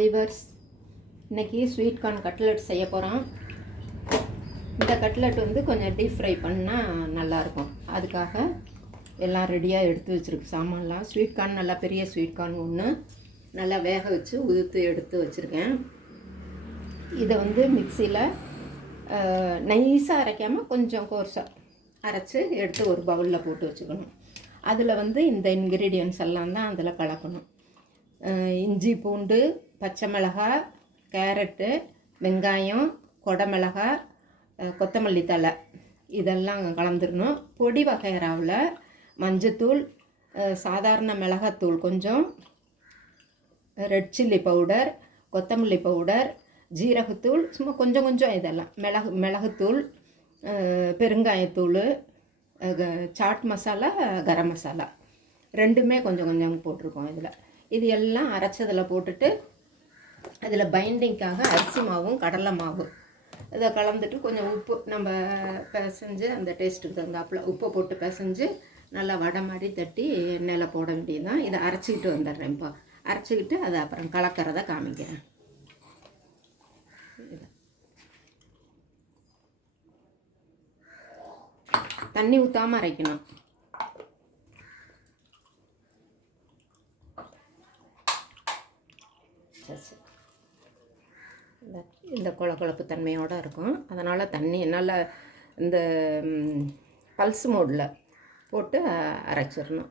Viewers, இன்றைக்கி sweet corn cutlet செய்ய போகிறோம். இந்த கட்லெட் வந்து கொஞ்சம் டீப் ஃப்ரை பண்ணால் நல்லாயிருக்கும். அதுக்காக எல்லாம் ரெடியாக எடுத்து வச்சுருக்கு சாமான்லாம். ஸ்வீட் கார்ன் நல்லா பெரிய ஸ்வீட் கார்ன் ஒன்று நல்லா வேக வச்சு உதுத்து எடுத்து வச்சுருக்கேன். இதை வந்து மிக்சியில் நைஸாக அரைக்காமல் கொஞ்சம் கோர்ஸாக அரைச்சி எடுத்து ஒரு பவுலில் போட்டு வச்சுக்கணும். அதில் வந்து இந்த இன்க்ரீடியன்ஸ் எல்லாம் தான் அதில் கலக்கணும். இஞ்சி, பூண்டு, பச்சை மிளகாய், கேரட்டு, வெங்காயம், கொடமிளகாய், கொத்தமல்லி தழை இதெல்லாம் கலந்துடணும். பொடி வகைராவில் மஞ்சத்தூள், சாதாரண மிளகாத்தூள் கொஞ்சம், ரெட் சில்லி பவுடர், கொத்தமல்லி பவுடர், ஜீரகத்தூள் சும்மா கொஞ்சம் கொஞ்சம், இதெல்லாம் மிளகுத்தூள், பெருங்காயத்தூள், சாட் மசாலா, கரம் மசாலா ரெண்டுமே கொஞ்சம் கொஞ்சம் போட்டிருக்கோம். இது எல்லாம் அரைச்சதில் போட்டுட்டு அதில் பைண்டிங்காக அரிசி மாவும் கடலை மாவு இதை கலந்துட்டு கொஞ்சம் உப்பு நம்ம பிசைஞ்சு அந்த டேஸ்ட்டுக்கு தகுந்தாப்பில் உப்பை போட்டு பிசைஞ்சு நல்லா வடை மாதிரி தட்டி எண்ணெயில் போட வேண்டியதுதான். இதை அரைச்சிக்கிட்டு வந்துடுறேன். இப்போ அரைச்சிக்கிட்டு அதை அப்புறம் கலக்கிறத காமிக்கிறேன். தண்ணி ஊற்றாமல் அரைக்கணும். இந்த குழப்பு தன்மையோடு இருக்கும். அதனால் தண்ணி நல்லா இந்த பல்ஸ் மோடில் போட்டு அரைச்சிடணும்.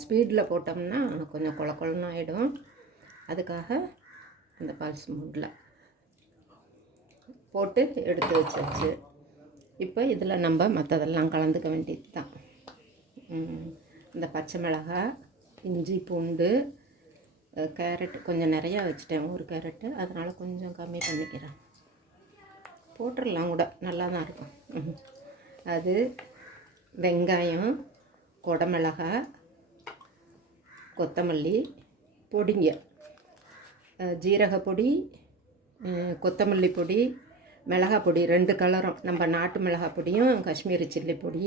ஸ்பீடில் போட்டோம்னா கொஞ்சம் குழன்னு ஆகிடும். அதுக்காக அந்த பல்ஸ் மோடில் போட்டு எடுத்து வச்சாச்சு. இப்போ இதில் நம்ம மற்றதெல்லாம் கலந்துக்க வேண்டியது தான். இந்த பச்சை மிளகாய், இஞ்சி, பூண்டு, கேரட் கொஞ்சம் நிறையா வச்சுட்டேன், ஒரு கேரட்டு, அதனால் கொஞ்சம் கம்மி பண்ணிக்கிறேன். போட்டுடலாம் கூட, நல்லா தான் இருக்கும். அது வெங்காயம், கொடமிளகாய், கொத்தமல்லி பொடிங்க, ஜீரகப்பொடி, கொத்தமல்லி பொடி, மிளகாய் பொடி 2 கலரும், நம்ம நாட்டு மிளகாய் பொடியும் காஷ்மீரி சில்லி பொடி,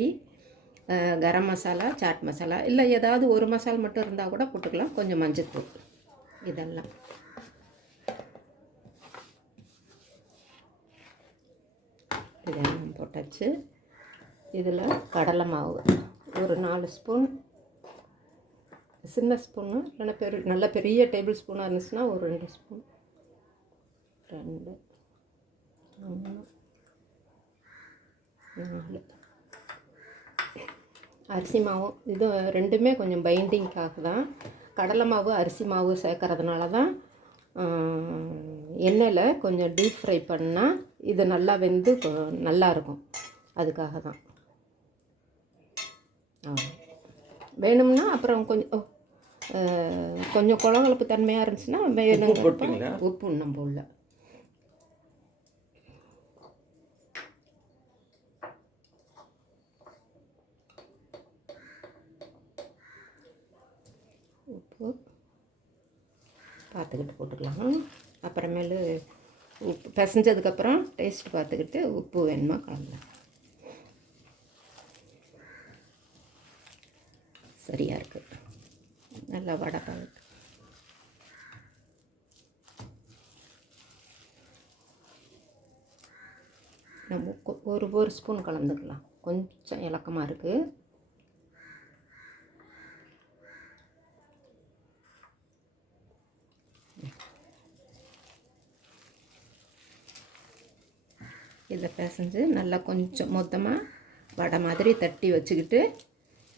கரம் மசாலா, சாட் மசாலா, இல்லை ஏதாவது ஒரு மசாலா மட்டும் இருந்தால் கூட போட்டுக்கலாம். கொஞ்சம் மஞ்சத்தூள் இதெல்லாம் இதெல்லாம் போட்டாச்சு. இதில் கடலை மாவு ஒரு 4 ஸ்பூன், சின்ன ஸ்பூன்னு இல்லைன்னா நல்ல பெரிய டேபிள் ஸ்பூனாக இருந்துச்சுன்னா ஒரு 2 ஸ்பூன், 2, 3, 4 அரிசி மாவும். இது ரெண்டுமே கொஞ்சம் பைண்டிங்காக தான். கடலை மாவு, அரிசி மாவு சேர்க்கறதுனால தான் எண்ணெயில் கொஞ்சம் டீப் ஃப்ரை பண்ணால் இது நல்லா வெந்து நல்லாயிருக்கும். அதுக்காக தான். வேணும்னா அப்புறம் கொஞ்சம் குழம்பு தன்மையாக இருந்துச்சுன்னா வேணுங்க உப்பு இன்னும் போடல. உப்பு பார்த்துக்கிட்டு போட்டுக்கலாம். அப்புறமேலு உப்பு பிசைஞ்சதுக்கப்புறம் டேஸ்ட் பார்த்துக்கிட்டு உப்பு வேணுமா கலந்தேன். சரியாக இருக்குது. நல்லா வடை பழத்து நம்ம ஒரு ஸ்பூன் கலந்துக்கலாம். கொஞ்சம் இலக்கமாக இருக்குது. இதை பிசைஞ்சு நல்லா கொஞ்சம் மொத்தமாக வடை மாதிரி தட்டி வச்சுக்கிட்டு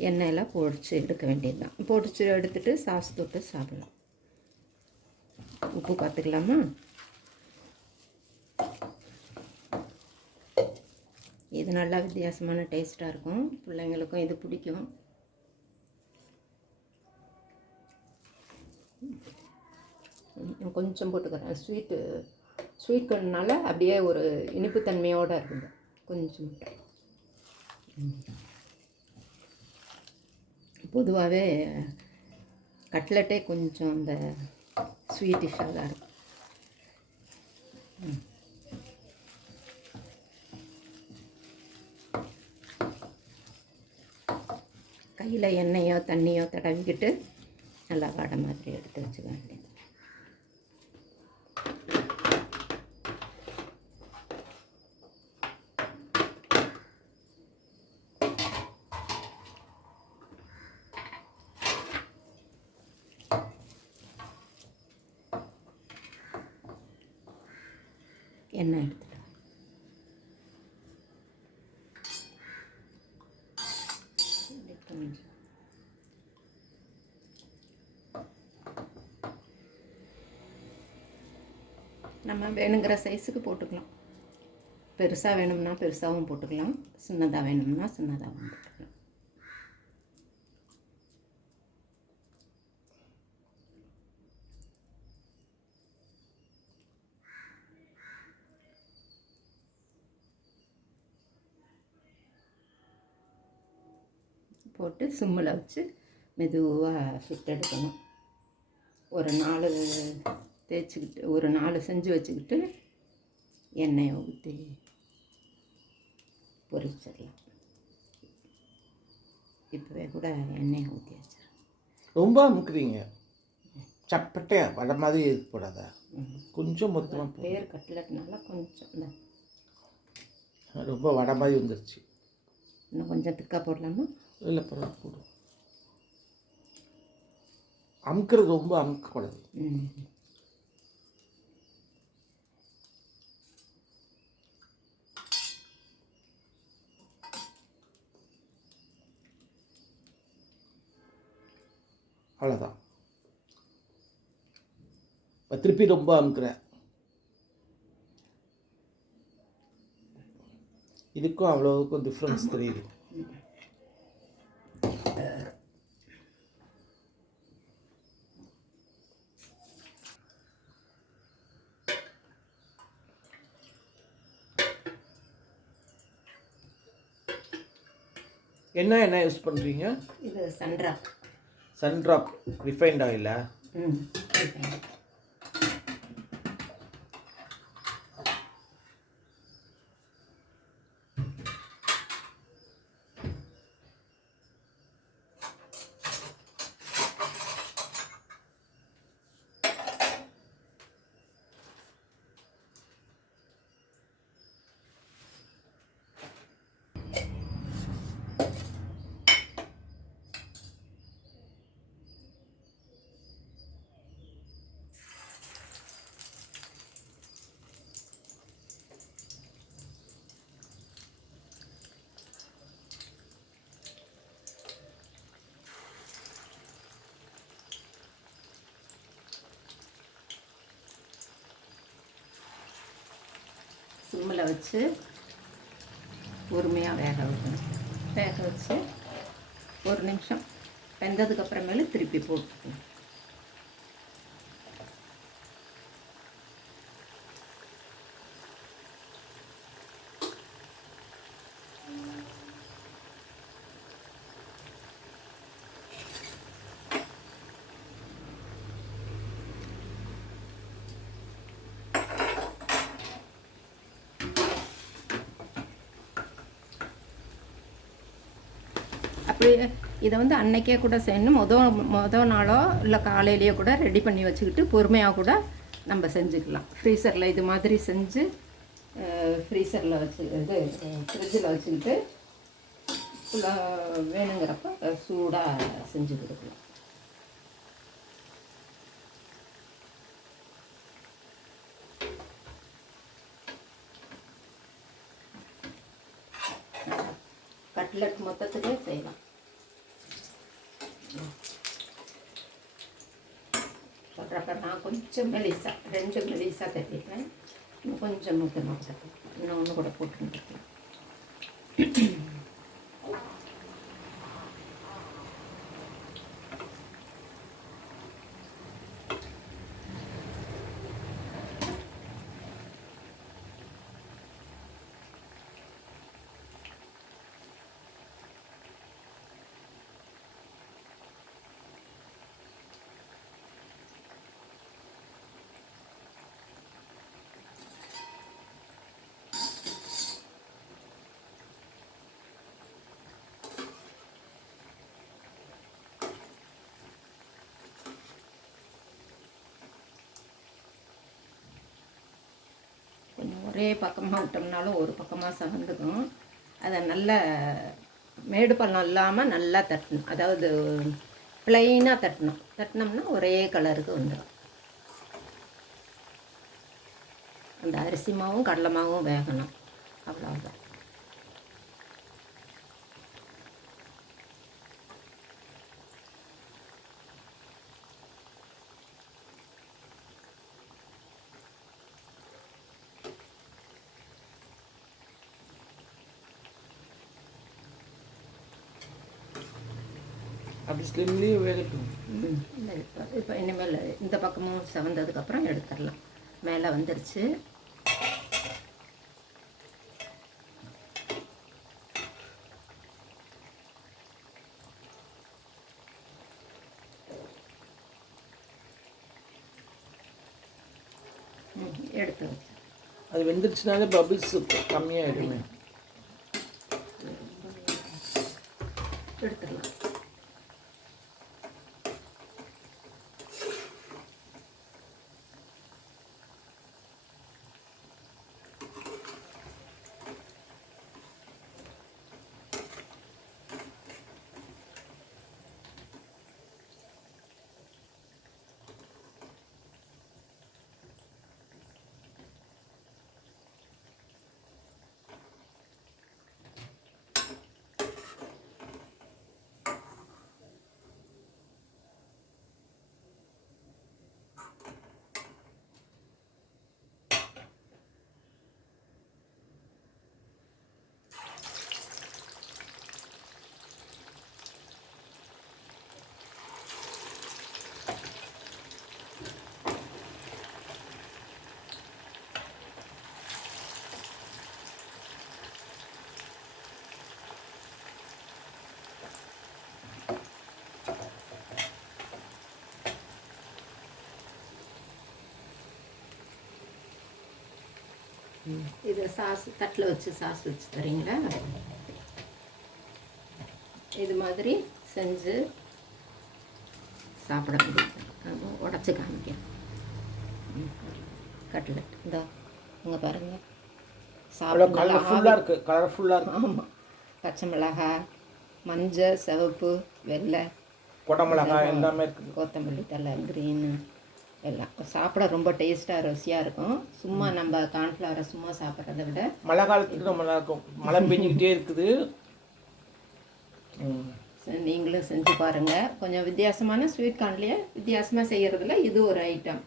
எண்ணெயில் பொரிச்சு எடுக்க வேண்டியது தான். பொரிச்சு எடுத்துகிட்டு சாஸ் தொட்டு சாப்பிடலாம். உப்பு பார்த்துக்கலாமா? இது நல்லா வித்தியாசமான டேஸ்ட்டாக இருக்கும். பிள்ளைங்களுக்கும் இது பிடிக்கும். கொஞ்சம் போட்டுக்கிறேன். ஸ்வீட் கார்னால அப்படியே ஒரு இனிப்புத்தன்மையோடு இருக்குது. கொஞ்சம் பொதுவாகவே கட்லெட்டே கொஞ்சம் அந்த ஸ்வீட்டிஷாக தான் இருக்கும். கையில் எண்ணெயோ தண்ணியோ தடவிக்கிட்டு நல்லா வடை மாதிரி எடுத்து வச்சுக்க வேண்டியது. எண்ணெய் எடுத்துட்டு கொஞ்சம் நம்ம வேணுங்கிற சைஸுக்கு போட்டுக்கலாம். பெருசாக வேணும்னா பெருசாகவும் போட்டுக்கலாம், சின்னதாக வேணும்னா சின்னதாகவும் போட்டுக்கலாம். போட்டு சிம்மில் வச்சு மெதுவாக சுட்டெடுக்கணும். ஒரு 4 தேய்ச்சிக்கிட்டு ஒரு 4 செஞ்சு வச்சுக்கிட்டு எண்ணெயை ஊற்றி பொரிச்சிடலாம். இப்போவே கூட எண்ணெயை ஊற்றி வச்சிடலாம். ரொம்ப அமுக்குறீங்க, சப்பட்டையாக வடை மாதிரி போடாத, கொஞ்சம் மொத்தமாக. பேர் கட்லட்னால கொஞ்சம் ரொம்ப வடை மாதிரி வந்துருச்சு. இன்னும் கொஞ்சம் திக்காக போடலாமா? இல்லை, பரவாயில்ல, போடும். அமுக்கிறது ரொம்ப அமுக்கக்கூடாது. அவ்வளோதான். திருப்பி ரொம்ப அமுக்குறேன். இதுக்கும் அவ்வளோவுக்கும் டிஃப்ரென்ஸ் தெரியுது. என்ன யூஸ் பண்ணுறீங்க? இது சன்ட்ராப். சன்ட்ராப் ரிஃபைண்ட் ஆயிலா? சிம்மில் வச்சு பொறுமையாக வேக வைக்கணும். வேக வச்சு 1 நிமிஷம் வெந்ததுக்கப்புறமேலு திருப்பி போட்டுக்கணும். அப்படி இதை வந்து அன்னைக்கே கூட செய்யணும். மொதல் நாளோ இல்லை காலையிலேயோ கூட ரெடி பண்ணி வச்சுக்கிட்டு பொறுமையாக கூட நம்ம செஞ்சுக்கலாம். ஃப்ரீசரில் இது மாதிரி செஞ்சு ஃப்ரீசரில் வச்சு இது ஃப்ரிட்ஜில் வச்சுக்கிட்டு வேணுங்கிறப்ப சூடாக செஞ்சு கொடுக்கலாம். கட்லெட் மொத்தத்துக்கே செய்யலாம். சொல்கிறப்ப நான் கொஞ்சம் மெலிசா 2 மெலிசா கட்டிட்டேன். இன்னும் கொஞ்சம் மொத்தமாக கட்டலாம். இன்னும் ஒன்று கூட போட்டுருக்கலாம். ஒரே பக்கமாக விட்டோம்னாலும் ஒரு பக்கமாக சவந்துக்கும். அதை நல்ல மேடு பள்ளம் இல்லாமல் நல்லா தட்டணும். அதாவது ப்ளைனாக தட்டினோம்னா ஒரே கலருக்கு வந்துடும். அந்த அரிசி மாவும் கடலை மாவும் வேகணும், அவ்வளோதான். அப்படி ஸ்லிம்லேயே வேகட்டும். இப்போ இனிமேல் இந்த பக்கமும் செவந்ததுக்கப்புறம் எடுத்துடலாம். மேலே வந்துருச்சு. எடுத்து வச்சு அது வெந்துருச்சுனாலே பபிள்ஸ் கம்மியாகிடுமே. எடுத்துடலாம். இது சாஸ் தட்டில் வச்சு சாஸ் வச்சு தரீங்களா? இது மாதிரி செஞ்சு சாப்பிட முடியும். உடச்சி காமிக்கிறேன். கட்லெட் இந்த இங்கே பாருங்கள், சாப்பிட கலர்ஃபுல்லாக இருக்குது. கலர்ஃபுல்லாக இருக்குது. ஆமாம், பச்சை மிளகாய், மஞ்சள், சிவப்பு, வெள்ளை, கொடமிளகாய் எல்லாமே இருக்குது. கொத்தமல்லி தழை, க்ரீனு எல்லாம் சாப்பிட ரொம்ப டேஸ்ட்டாக ருசியாக இருக்கும். சும்மா நம்ம கார்ன்ஃப்ளவரை சும்மா சாப்பிட்றத விட மழை காலத்துக்கு ரொம்ப நல்லாயிருக்கும். மழை பெஞ்சிக்கிட்டே இருக்குது. நீங்களும் செஞ்சு பாருங்கள். கொஞ்சம் வித்தியாசமான ஸ்வீட் கார்ன்லேயே வித்தியாசமாக செய்கிறதுல இது ஒரு ஐட்டம்.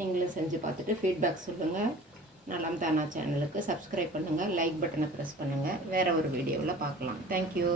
நீங்களும் செஞ்சு பார்த்துட்டு ஃபீட்பேக் சொல்லுங்கள். நலம் தானா சேனலுக்கு சப்ஸ்கிரைப் பண்ணுங்கள், லைக் பட்டனை ப்ரெஸ் பண்ணுங்கள். வேறு ஒரு வீடியோவில் பார்க்கலாம். தேங்க்யூ.